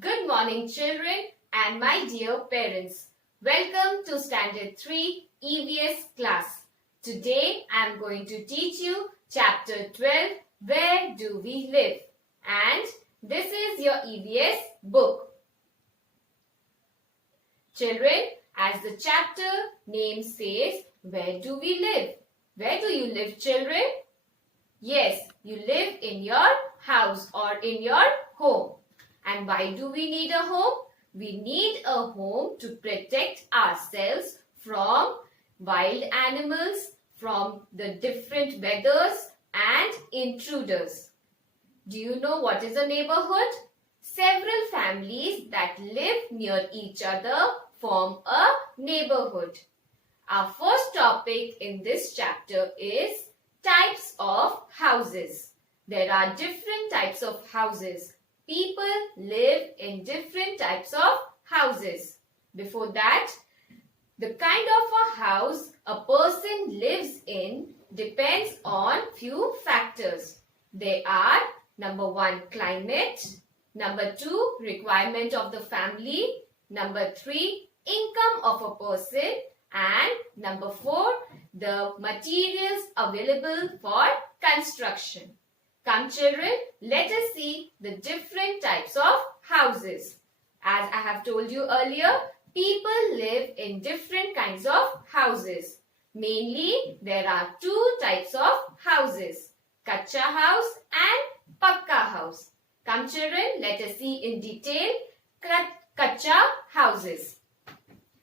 Good morning, children and my dear parents. Welcome to Standard 3 EVS class. Today I am going to teach you Chapter 12, Where Do We Live? And this is your EVS book. Children, as the chapter name says, where do we live? Where do you live, children? Yes, you live in your house or in your home. And why do we need a home? We need a home to protect ourselves from wild animals, from the different weathers and intruders. Do you know what is a neighborhood? Several families that live near each other form a neighborhood. Our first topic in this chapter is types of houses. There are different types of houses. People live in different types of houses. Before that, the kind of a house a person lives in depends on few factors. They are number 1, climate, number 2, requirement of the family, number 3, income of a person, and number 4, the materials available for construction. Come children, let us see the different types of houses. As I have told you earlier, people live in different kinds of houses. Mainly, there are 2 types of houses, Kacha house and Pakka house. Come children, let us see in detail Kacha houses.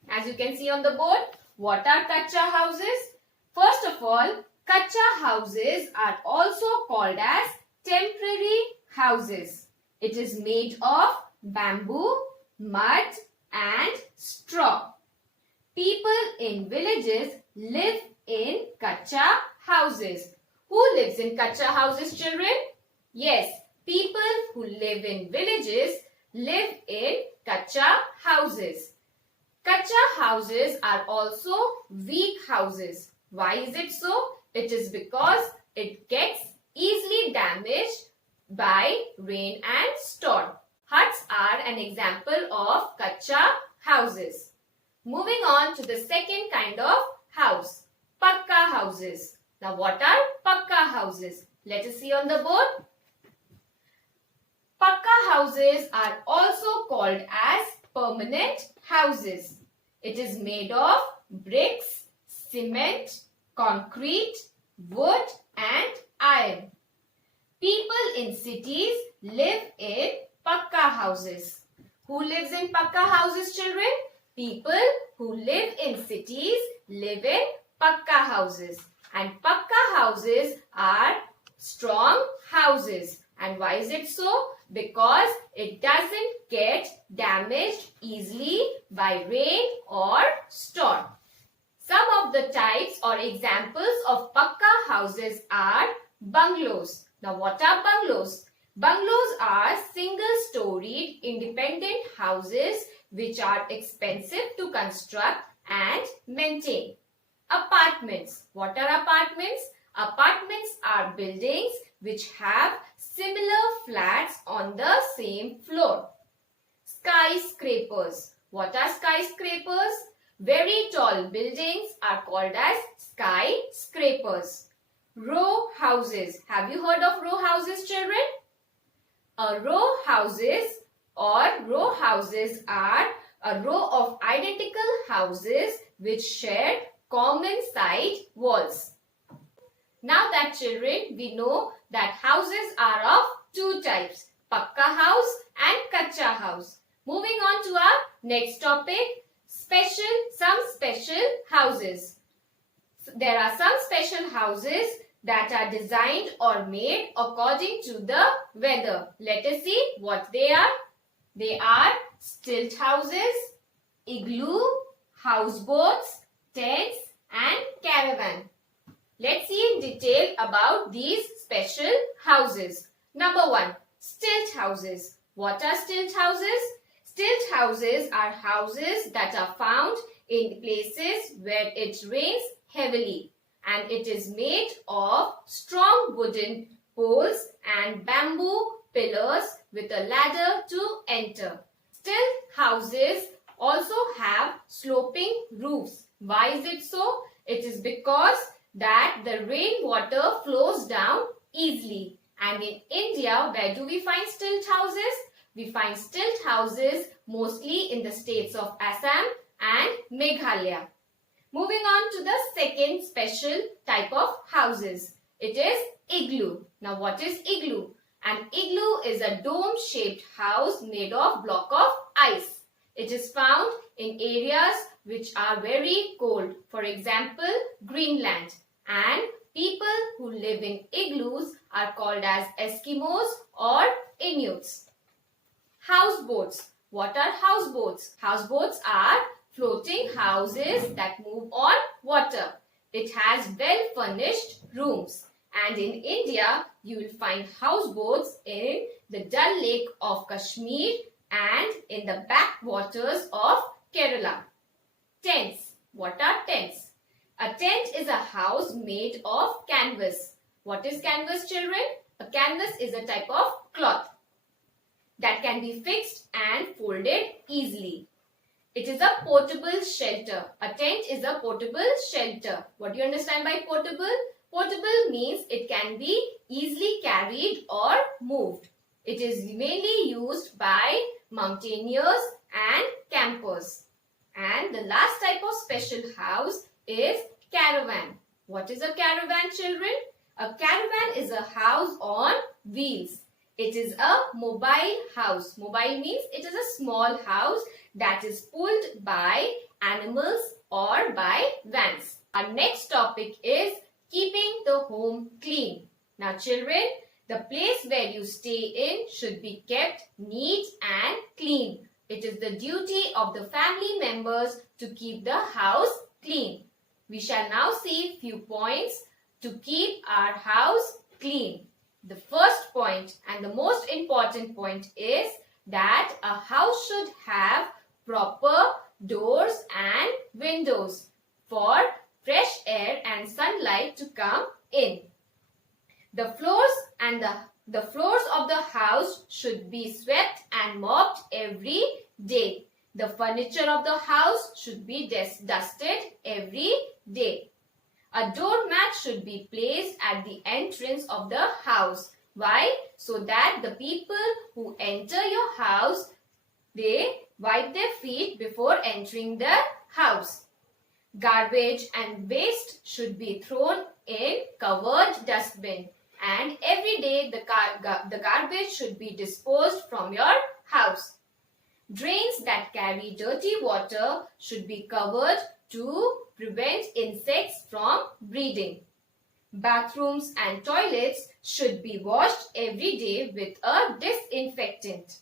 As you can see on the board, what are Kacha houses? First of all, Kacha houses are also called as temporary houses. It is made of bamboo, mud and straw. People in villages live in Kacha houses. Who lives in Kacha houses, children? Yes, people who live in villages live in Kacha houses. Kacha houses are also weak houses. Why is it so? It is because it gets easily damaged by rain and storm. Huts are an example of Kacha houses. Moving on to the second kind of house, Pakka houses. Now what are Pakka houses? Let us see on the board. Pakka houses are also called as permanent houses. It is made of bricks, cement, concrete, wood and iron. People in cities live in Pakka houses. Who lives in Pakka houses, children? People who live in cities live in Pakka houses. And Pakka houses are strong houses. And why is it so? Because it doesn't get damaged easily by rain or storm. Some of the types or examples of Pakka houses are bungalows. Now what are bungalows? Bungalows are single-storied independent houses which are expensive to construct and maintain. Apartments. What are apartments? Apartments are buildings which have similar flats on the same floor. Skyscrapers. What are skyscrapers? Very tall buildings are called as skyscrapers. Row houses. Have you heard of row houses, children? Row houses are a row of identical houses which share common side walls. Now that children, we know that houses are of 2 types, Pakka house and Kacha house. Moving on to our next topic, some special houses. There are some special houses that are designed or made according to the weather. Let us see what they are. They are stilt houses, igloo, houseboats, tents and caravan. Let's see in detail about these special houses. Number 1, stilt houses. What are stilt houses? Stilt houses are houses that are found in places where it rains heavily, and it is made of strong wooden poles and bamboo pillars with a ladder to enter. Still, houses also have sloping roofs. Why is it so? It is because that the rainwater flows down easily. And in India, where do we find stilt houses? We find stilt houses mostly in the states of Assam and Meghalaya. Moving on to the second special type of houses. It is igloo. Now what is igloo? An igloo is a dome-shaped house made of block of ice. It is found in areas which are very cold. For example, Greenland. And people who live in igloos are called as Eskimos or Inuits. Houseboats. What are houseboats? Houseboats are floating houses that move on water. It has well-furnished rooms. And in India, you will find houseboats in the Dal Lake of Kashmir and in the backwaters of Kerala. Tents. What are tents? A tent is a house made of canvas. What is canvas, children? A canvas is a type of cloth that can be fixed and folded easily. It is a portable shelter. A tent is a portable shelter. What do you understand by portable? Portable means it can be easily carried or moved. It is mainly used by mountaineers and campers. And the last type of special house is caravan. What is a caravan, children? A caravan is a house on wheels. It is a mobile house. Mobile means it is a small house that is pulled by animals or by vans. Our next topic is keeping the home clean. Now children, the place where you stay in should be kept neat and clean. It is the duty of the family members to keep the house clean. We shall now see few points to keep our house clean. The first point and the most important point is that a house should have proper doors and windows for fresh air and sunlight to come in. The floors of the house should be swept and mopped every day. The furniture of the house should be dusted every day. A doormat should be placed at the entrance of the house. Why? So that the people who enter your house, they wipe their feet before entering the house. Garbage and waste should be thrown in covered dustbin. And every day the garbage should be disposed from your house. Drains that carry dirty water should be covered to prevent insects from breeding. Bathrooms and toilets should be washed every day with a disinfectant.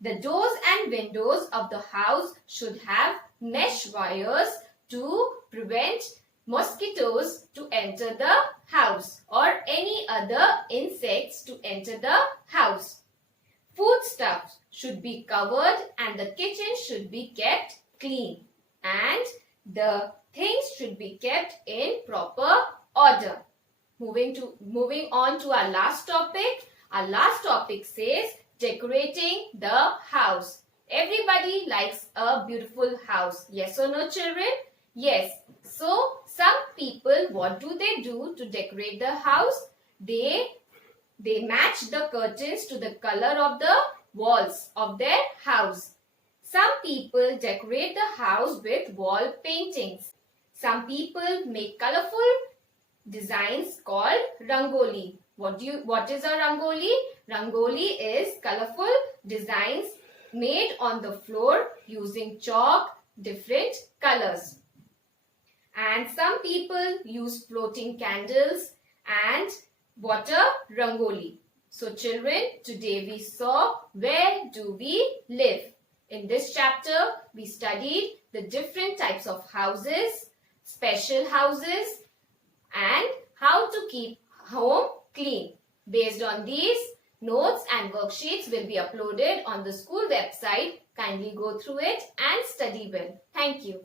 The doors and windows of the house should have mesh wires to prevent mosquitoes to enter the house or any other insects to enter the house. Foodstuffs should be covered and the kitchen should be kept clean. And the things should be kept in proper order. Moving on to our last topic. Our last topic says decorating the house. Everybody likes a beautiful house. Yes or no, children? Yes. So some people, what do they do to decorate the house? They match the curtains to the color of the walls of their house. Some people decorate the house with wall paintings. Some people make colorful designs called rangoli. What is a rangoli? Rangoli is colorful designs made on the floor using chalk, different colors. And some people use floating candles and water rangoli. So children, today we saw where do we live. In this chapter, we studied the different types of houses, special houses, and how to keep home clean. Based on these, notes and worksheets will be uploaded on the school website. Kindly go through it and study well. Thank you.